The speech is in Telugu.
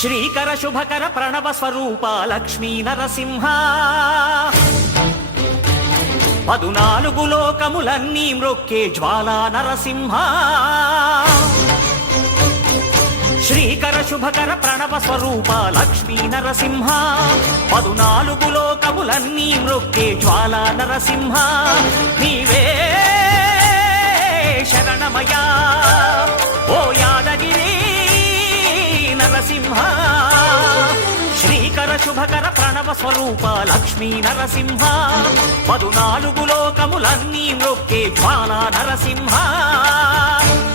శ్రీకర శుభకర ప్రణవ స్వరూప లక్ష్మీ నరసింహ 14 లోకములన్నీ మ్రొక్కే జ్వాలా నరసింహ శ్రీకర శుభకర ప్రణవ స్వరూప లక్ష్మీ నరసింహ 14 లోకములన్నీ మ్రొక్కే జ్వాలా నరసింహ నీవే శరణమయా ఓ యాదగిరి నరసింహ శ్రీకర శుభకర ప్రణవ స్వరూప లక్ష్మీ నరసింహ 14 లోకములన్నీ మ్రొక్కే జ్వాలా నరసింహ